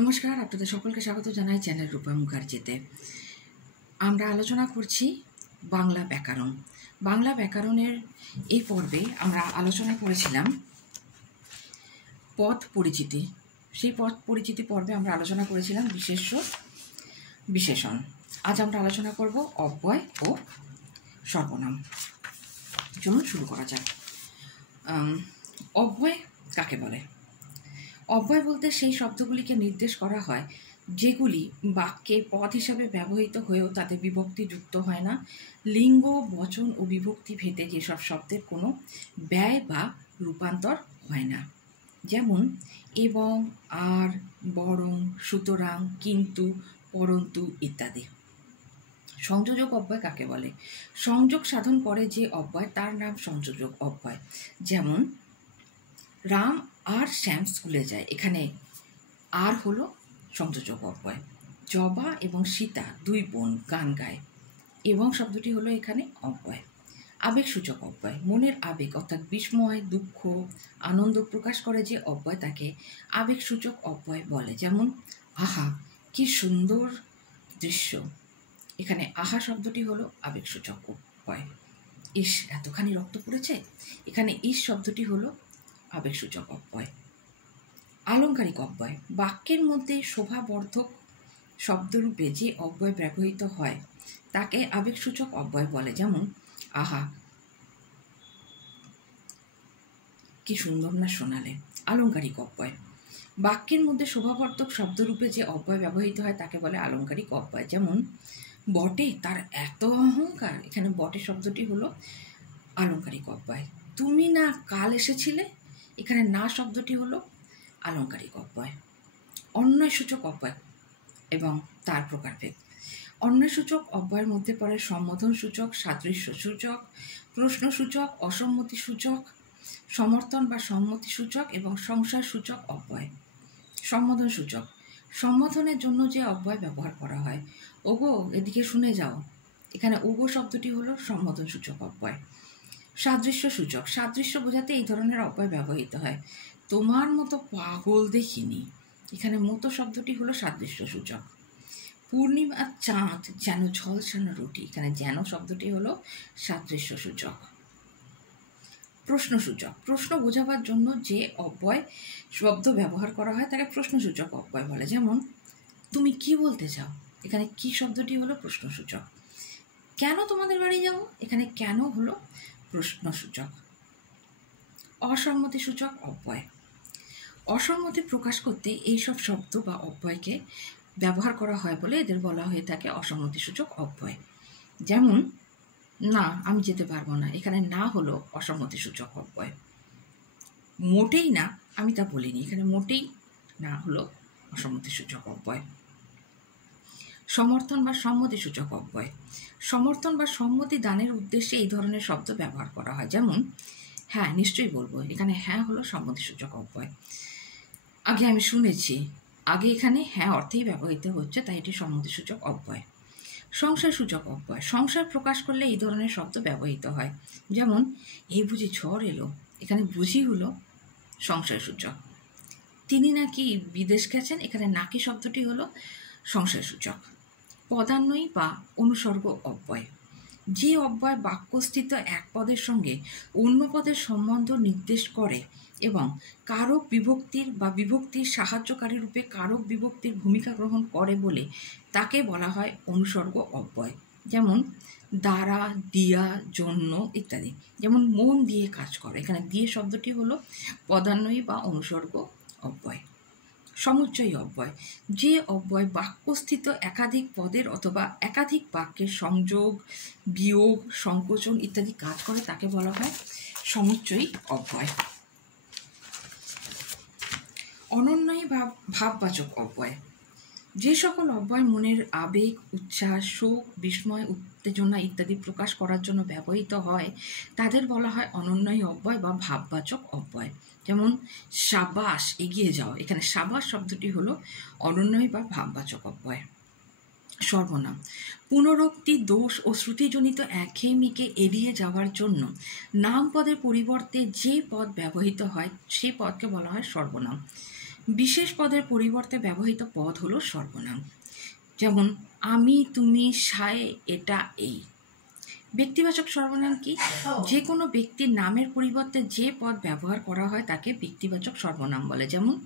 নমস্কার, আপনাদের সকলকে স্বাগত জানাই চ্যানেল রূপা মুখার্জিতে। আমরা আলোচনা করছি বাংলা ব্যাকরণ। বাংলা ব্যাকরণের এই পর্বে আমরা আলোচনা করেছিলাম পদ পরিচিতি। সেই পদ পরিচিতি পর্বে আমরা আলোচনা করেছিলাম বিশেষ্য বিশেষণ। আজ আমরা আলোচনা করব অব্যয় ও সর্বনাম। চলুন শুরু করা যাক। অব্যয় কাকে বলে? অব্যয় বলতে সেই শব্দগুলিকে নির্দেশ করা হয় যেগুলি বাক্যে পদ হিসাবে ব্যবহৃত হয়েও তাতে বিভক্তি যুক্ত হয় না। লিঙ্গ, বচন ও বিভক্তি ভেদে যেসব শব্দের কোনো ব্যয় বা রূপান্তর হয় না, যেমন এবং, আর, বরং, সুতরাং, কিন্তু, পরন্তু ইত্যাদি। সংযোজক অব্যয় কাকে বলে? সংযোগ সাধন করে যে অব্যয় তার নাম সংযোজক অব্যয়। যেমন রাম আর শ্যাম স্কুলে যায়, এখানে আর হলো সংযোজক অব্যয়। জবা এবং সীতা দুই বোন গান গায়, এবং শব্দটি হলো এখানে অব্যয়। আবেগসূচক অব্যয় মনের আবেগ অর্থাৎ বিস্ময়, দুঃখ, আনন্দ প্রকাশ করে যে অব্যয় তাকে আবেগসূচক অব্যয় বলে। যেমন আহা কি সুন্দর দৃশ্য, এখানে আহা শব্দটি হলো আবেগসূচক অব্যয়। ইস এতখানি রক্ত পড়েছে, এখানে ইস শব্দটি হলো আবেগসূচক অব্যয়। আলংকারিক অব্যয় বাক্যের মধ্যে শোভাবর্ধক শব্দরূপে যে অব্যয় ব্যবহৃত হয় তাকে আবেগসূচক অব্যয় বলে। যেমন আহা কি সুন্দর না শোনালে, আলংকারিক অব্যয়। বাক্যের মধ্যে শোভাবর্ধক শব্দরূপে যে অব্যয় ব্যবহৃত হয় তাকে বলে আলংকারিক অব্যয়। যেমন বটে তার এত অহংকার, এখানে বটে শব্দটি হলো আলংকারিক অব্যয়। তুমি না কাল এসেছিলে, এখানে না শব্দটি হলো আলংকারিক অব্যয়। অন্যয়সূচক অব্যয় এবং তার প্রকারভেদ। অন্যয়সূচক অব্যয়ের মধ্যে পড়ে সম্বোধনসূচক, সাদৃশ্যসূচক, প্রশ্নসূচক, অসম্মতিসূচক, সমর্থন বা সম্মতিসূচক এবং সংশয়সূচক অব্যয়। সম্বোধনসূচক সম্বোধনের জন্য যে অব্যয় ব্যবহার করা হয়, ওগো এদিকে শুনে যাও, এখানে ওগো শব্দটি হলো সম্বোধনসূচক অব্যয়। সাদৃশ্যসূচক সাদৃশ্য বোঝাতে এই ধরনের অব্যয় ব্যবহৃত হয়। তোমার মতো পাগল দেখিনি, এখানে মতো শব্দটি হলো সাদৃশ্যসূচক। পূর্ণিমার চাঁদ যেন ঝলসানো রুটি, এখানে যেন শব্দটি হলো সাদৃশ্যসূচক। প্রশ্নসূচক প্রশ্ন বোঝাবার জন্য যে অব্যয় শব্দ ব্যবহার করা হয় তাকে প্রশ্নসূচক অব্যয় বলে। যেমন তুমি কি বলতে চাও, এখানে কি শব্দটি হলো প্রশ্নসূচক। কেন তোমাদের বাড়ি যাব, এখানে কেন হলো প্রশ্নসূচক। অসম্মতিসূচক অব্যয় অসম্মতি প্রকাশ করতে এইসব শব্দ বা অব্যয়কে ব্যবহার করা হয় বলে এদের বলা হয়ে থাকে অসম্মতিসূচক অব্যয়। যেমন না আমি যেতে পারবো না, এখানে না হলো অসম্মতিসূচক অব্যয়। মোটেই না আমি তা বলিনি, এখানে মোটেই না হলো অসম্মতিসূচক অব্যয়। সমর্থন বা সম্মতিসূচক অব্যয় সমর্থন বা সম্মতি দানের উদ্দেশ্যে এই ধরনের শব্দ ব্যবহার করা হয়। যেমন হ্যাঁ নিশ্চয়ই বলবো, এখানে হ্যাঁ হলো সম্মতিসূচক অব্যয়। আগে আমি শুনেছি, আগে এখানে হ্যাঁ অর্থেই ব্যবহৃত হচ্ছে, তাই এটি সম্মতিসূচক অব্যয়। সংশয়সূচক অব্যয় সংশয় প্রকাশ করলে এই ধরনের শব্দ ব্যবহৃত হয়। যেমন এই বুঝি ঝড় এলো, এখানে বুঝি হলো সংশয়সূচক। তিনি নাকি বিদেশ গেছেন, এখানে নাকি শব্দটি হলো সংশয়সূচক। পদান্বয়ী বা অনুসর্গ অব্যয় যে অব্যয় বাক্যস্থিত এক পদের সঙ্গে অন্য পদের সম্বন্ধ নির্দেশ করে এবং কারক বিভক্তির বা বিভক্তির সাহায্যকারী রূপে কারক বিভক্তির ভূমিকা গ্রহণ করে বলে তাকে বলা হয় অনুসর্গ অব্যয়। যেমন দ্বারা, দিয়া, জন্য ইত্যাদি। যেমন মন দিয়ে কাজ করে, এখানে দিয়ে শব্দটি হলো পদান্বয়ী বা অনুসর্গ অব্যয়। সমুচ্চয়ী অব্যয় যে অব্যয় বাক্যস্থিত একাধিক পদের অথবা একাধিক বাক্যের সংযোগ, বিয়োগ, সংকোচন ইত্যাদি কাজ করে তাকে বলা হয় সমুচ্চয়ী অব্যয়। অনন্যয়ী বা ভাববাচক অব্যয় যে সকল অব্যয় মনের আবেগ, উচ্ছ্বাস, শোক, বিস্ময়, উত্তেজনা ইত্যাদি প্রকাশ করার জন্য ব্যবহৃত হয় তাদের বলা হয় অনন্যয়ী অব্যয় বা ভাববাচক অব্যয়। যেমন সাবাস এগিয়ে যাও, এখানে সাবাস শব্দটি হলো অনন্যয়ী বা ভাববাচক অব্যয়। সর্বনাম পুনরুক্তি, দোষ ও শ্রুতিজনিত একঘেয়েমিকে এড়িয়ে যাওয়ার জন্য নাম পদের পরিবর্তে যে পদ ব্যবহৃত হয় সেই পদকে বলা হয় সর্বনাম। বিশেষ পদের পরিবর্তে ব্যবহৃত পদ হলো সর্বনাম। যেমন আমি, তুমি, সায়ে, এটা, এই। ব্যক্তিবাচক সর্বনাম কি? যে কোনো ব্যক্তির নামের পরিবর্তে যে পদ ব্যবহার করা হয় তাকে ব্যক্তিবাচক সর্বনাম বলে। যেমন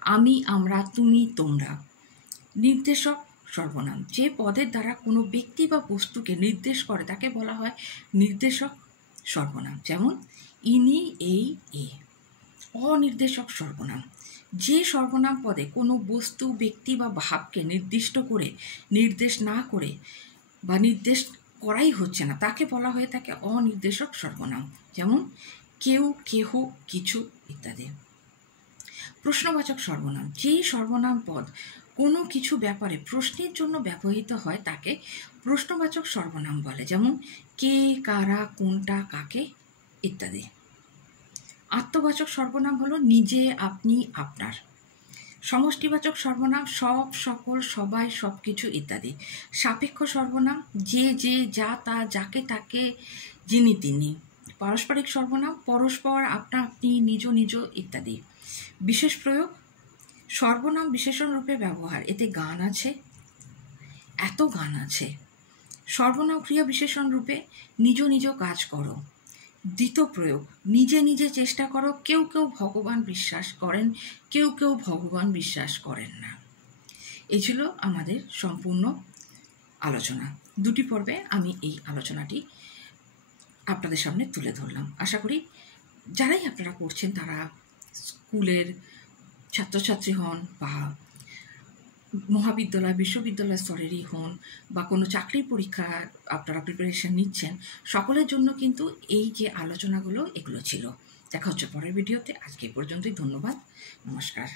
আমি, আমরা, তুমি, তোমরা। নির্দেশক সর্বনাম যে পদের দ্বারা কোনো ব্যক্তি বা বস্তুকে নির্দেশ করে তাকে বলা হয় নির্দেশক সর্বনাম। যেমন ইনি, এই, এ। অনির্দেশক সর্বনাম যে সর্বনাম পদে কোনো বস্তু, ব্যক্তি বা ভাবকে নির্দিষ্ট করে নির্দেশ না করে বা নির্দেশ করাই হচ্ছে না তাকে বলা হয়ে থাকে অনির্দেশক সর্বনাম। যেমন কেউ, কেহ, কিছু ইত্যাদি। প্রশ্নবাচক সর্বনাম যে সর্বনাম পদ কোনো কিছু ব্যাপারে প্রশ্নের জন্য ব্যবহৃত হয় তাকে প্রশ্নবাচক সর্বনাম বলে। যেমন কে, কারা, কোনটা, কাকে ইত্যাদি। আত্মবাচক সর্বনাম হলো নিজে, আপনি, আপনার। সমষ্টিবাচক সর্বনাম সব, সকল, সবাই, সব কিছু ইত্যাদি। সাপেক্ষ সর্বনাম যে, যে, যা, তা, যাকে, তাকে, যিনি, তিনি। পারস্পরিক সর্বনাম পরস্পর, আপনা, আপনি, নিজ, নিজ ইত্যাদি। বিশেষ প্রয়োগ সর্বনাম বিশেষণ রূপে ব্যবহার। এতে গান আছে, এত গান আছে। সর্বনাম ক্রিয়া বিশেষণ রূপে নিজ নিজ কাজ করো। দ্বিতীয় প্রয়োগ নিজে নিজে চেষ্টা করো। কেউ কেউ ভগবান বিশ্বাস করেন, কেউ কেউ ভগবান বিশ্বাস করেন না। এই ছিল আমাদের সম্পূর্ণ আলোচনা। দুটি পর্বে আমি এই আলোচনাটি আপনাদের সামনে তুলে ধরলাম। আশা করি যারাই আপনারা পড়ছেন তারা স্কুলের ছাত্রছাত্রী হন বা মহাবিদ্যালয়, বিশ্ববিদ্যালয় স্তরেরই হন বা কোনো চাকরির পরীক্ষা আপনারা প্রিপারেশন নিচ্ছেন, সকলের জন্য কিন্তু এই যে আলোচনাগুলো এগুলো ছিল। দেখা হচ্ছে পরের ভিডিওতে। আজকে পর্যন্তই। ধন্যবাদ। নমস্কার।